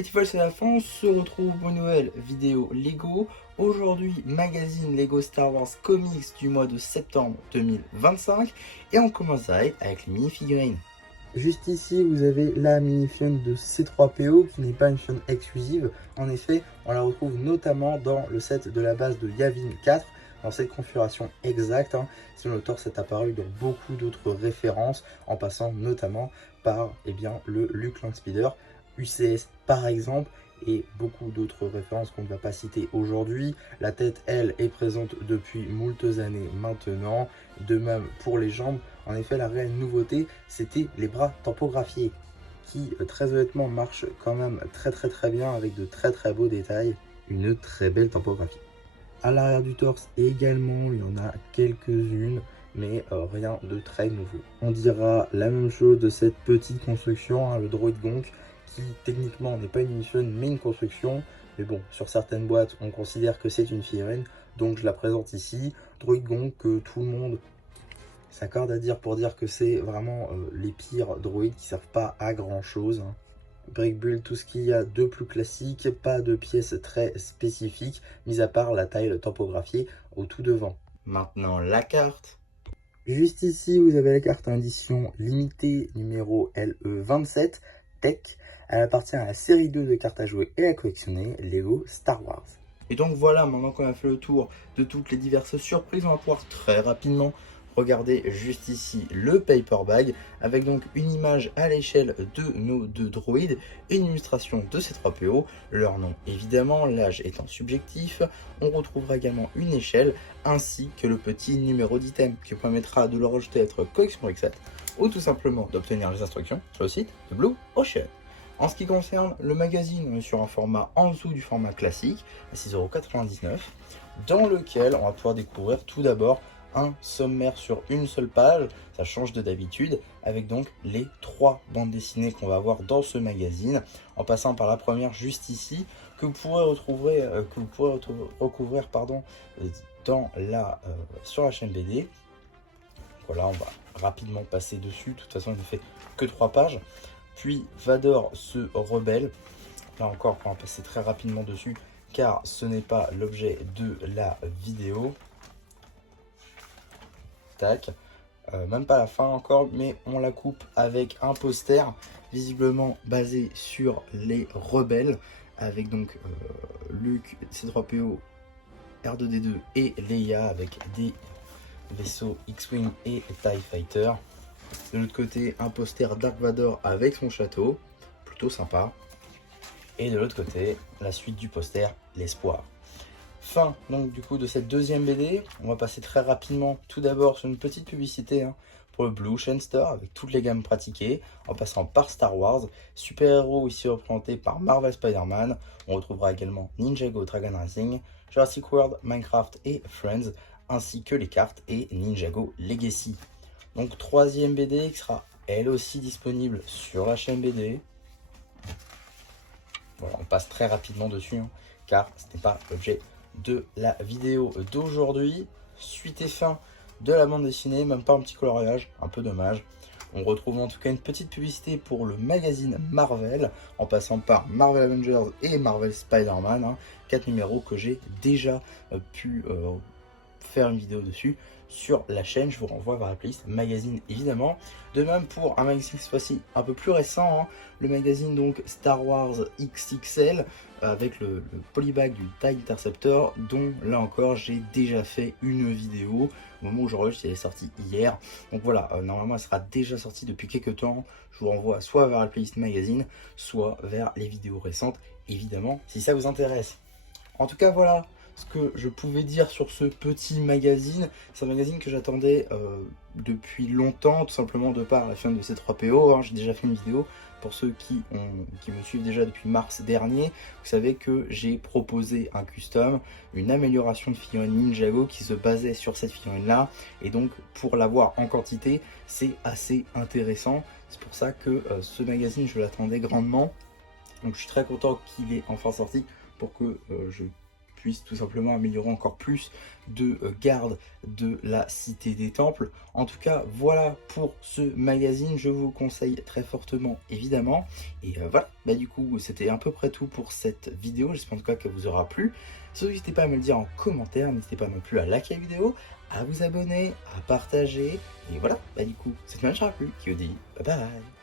Tiffle, c'est la fin, on se retrouve pour une nouvelle vidéo Lego. Aujourd'hui, magazine Lego Star Wars Comics du mois de septembre 2025. Et on commence direct avec les mini-figurines. Juste ici, vous avez la mini-fione de C3PO qui n'est pas une fione exclusive. En effet, on la retrouve notamment dans le set de la base de Yavin 4, dans cette configuration exacte. Sinon, le torse est apparu dans beaucoup d'autres références, en passant notamment par le Luke Landspeeder, UCS par exemple, et beaucoup d'autres références qu'on ne va pas citer aujourd'hui. La tête, elle, est présente depuis moultes années maintenant, de même pour les jambes. En effet, la réelle nouveauté, c'était les bras tampographiés, qui très honnêtement marchent quand même très bien avec de très beaux détails. Une très belle tampographie. À l'arrière du torse également, il y en a quelques-unes, mais rien de très nouveau. On dira la même chose de cette petite construction, le Droid Gonk, qui techniquement n'est pas une mission mais une construction. Mais bon, sur certaines boîtes, on considère que c'est une figurine, donc je la présente ici. Droid Gonk que tout le monde s'accorde à dire pour dire que c'est vraiment les pires droïdes qui servent pas à grand chose. Brick Build, tout ce qu'il y a de plus classique, pas de pièces très spécifiques, mis à part la taille tampographiée au tout devant. Maintenant, la carte. Juste ici, vous avez la carte édition limitée numéro LE27 Tech. Elle appartient à la série 2 de cartes à jouer et à collectionner Lego Star Wars. Et donc voilà, maintenant qu'on a fait le tour de toutes les diverses surprises, on va pouvoir très rapidement regarder juste ici le paper bag avec donc une image à l'échelle de nos deux droïdes et une illustration de ces 3PO, leur nom évidemment, l'âge étant subjectif. On retrouvera également une échelle ainsi que le petit numéro d'item qui permettra de le rejeter à votre collection Reset ou tout simplement d'obtenir les instructions sur le site de Blue Ocean. En ce qui concerne le magazine, on est sur un format en dessous du format classique à 6,99 €, dans lequel on va pouvoir découvrir tout d'abord un sommaire sur une seule page, ça change de d'habitude, avec donc les 3 bandes dessinées qu'on va avoir dans ce magazine, en passant par la première juste ici, que vous pourrez recouvrir sur la chaîne BD. Voilà, on va rapidement passer dessus, de toute façon il ne fait que 3 pages. Puis Vador se rebelle. Là encore, on va passer très rapidement dessus car ce n'est pas l'objet de la vidéo. Tac. Même pas la fin encore, mais on la coupe avec un poster visiblement basé sur les rebelles avec donc Luke, C3PO, R2D2 et Leia avec des vaisseaux X-Wing et TIE Fighter. De l'autre côté, un poster Dark Vador avec son château, plutôt sympa. Et de l'autre côté, la suite du poster, l'espoir. Fin donc du coup de cette deuxième BD. On va passer très rapidement tout d'abord sur une petite publicité pour le Blue Ocean Store avec toutes les gammes pratiquées, en passant par Star Wars, super-héros ici représentés par Marvel Spider-Man. On retrouvera également Ninjago Dragon Racing, Jurassic World, Minecraft et Friends, ainsi que les cartes et Ninjago Legacy. Donc troisième BD qui sera elle aussi disponible sur la chaîne BD. Voilà, on passe très rapidement dessus car ce n'est pas l'objet de la vidéo d'aujourd'hui. Suite et fin de la bande dessinée, même pas un petit coloriage, un peu dommage. On retrouve en tout cas une petite publicité pour le magazine Marvel, en passant par Marvel Avengers et Marvel Spider-Man, 4 numéros que j'ai déjà pu faire une vidéo dessus sur la chaîne. Je vous renvoie vers la playlist magazine évidemment. De même pour un magazine cette fois-ci un peu plus récent, le magazine donc Star Wars XXL avec le polybag du TIE Interceptor, dont là encore j'ai déjà fait une vidéo au moment où j'enregistre. Elle est sortie hier, donc voilà, normalement elle sera déjà sortie depuis quelques temps. Je vous renvoie soit vers la playlist magazine, soit vers les vidéos récentes évidemment si ça vous intéresse. En tout cas voilà ce que je pouvais dire sur ce petit magazine. C'est un magazine que j'attendais depuis longtemps, tout simplement de par la fin de C3PO. J'ai déjà fait une vidéo pour ceux qui me suivent déjà depuis mars dernier. Vous savez que j'ai proposé un custom, une amélioration de figurine Ninjago qui se basait sur cette figurine là, et donc pour l'avoir en quantité c'est assez intéressant. C'est pour ça que ce magazine je l'attendais grandement, donc je suis très content qu'il est enfin sorti pour que je puisse tout simplement améliorer encore plus de garde de la Cité des Temples. En tout cas, voilà pour ce magazine, je vous le conseille très fortement évidemment. Et voilà, bah du coup c'était à peu près tout pour cette vidéo, j'espère en tout cas qu'elle vous aura plu. Surtout n'hésitez pas à me le dire en commentaire, n'hésitez pas non plus à liker la vidéo, à vous abonner, à partager. Et voilà, bah du coup, c'est Match Parapluie qui vous dit bye bye.